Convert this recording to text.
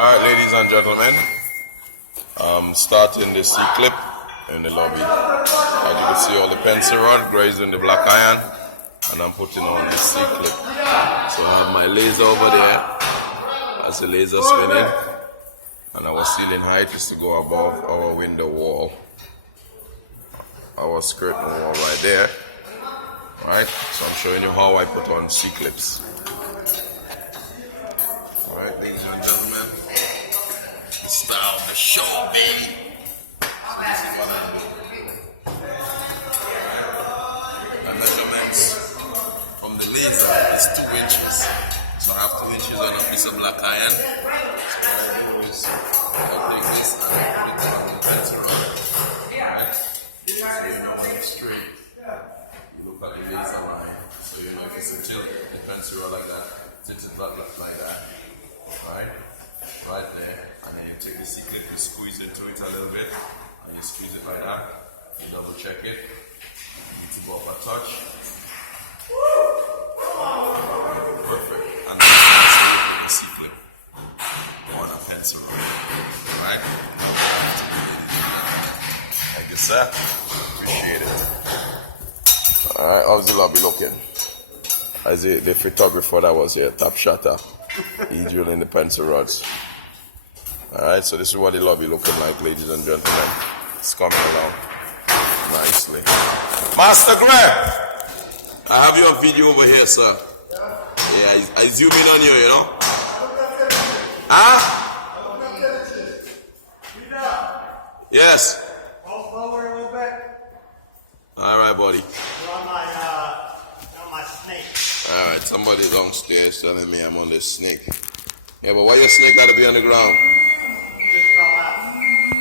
Alright, ladies and gentlemen, I'm starting the C-clip in the lobby. As you can see, all the pencil rod grazing the black iron, and I'm putting on the C-clip. So I have my laser over there. That's the laser spinning, and our ceiling height is to go above our window wall, our curtain wall right there. Right, so I'm showing you how I put on C-clips. Alright, ladies and gentlemen, style of the show, baby. My measurements from the laser is 2 inches. So I have 2 inches on a piece of black iron. So what I do is I take this and I put it on the pencil rod. Right? So you know when it's straight. You look at the laser line. So you know if it's a tilt, the pencil rod like that, tilts it back like that. Right there, and then you take the C-clip, you squeeze into it a little bit, and you squeeze it like that, you double check it, to go up a touch. Perfect. And then you the C-clip on a pencil roll. Right? Thank you, sir. Appreciate it. Alright, how's the lobby looking? As the photographer that was here, Top Shutter. He's drilling the pencil rods. Alright, so this is what the lobby looking like, ladies and gentlemen. It's coming along nicely. Master Greg! I have you on video over here, sir. Yeah, I zoom in on you, you know? Huh? Yes. Forward a little bit. Alright, buddy. You're on my snake. Alright, somebody downstairs telling me I'm on this snake. Yeah, but why your snake gotta be on the ground?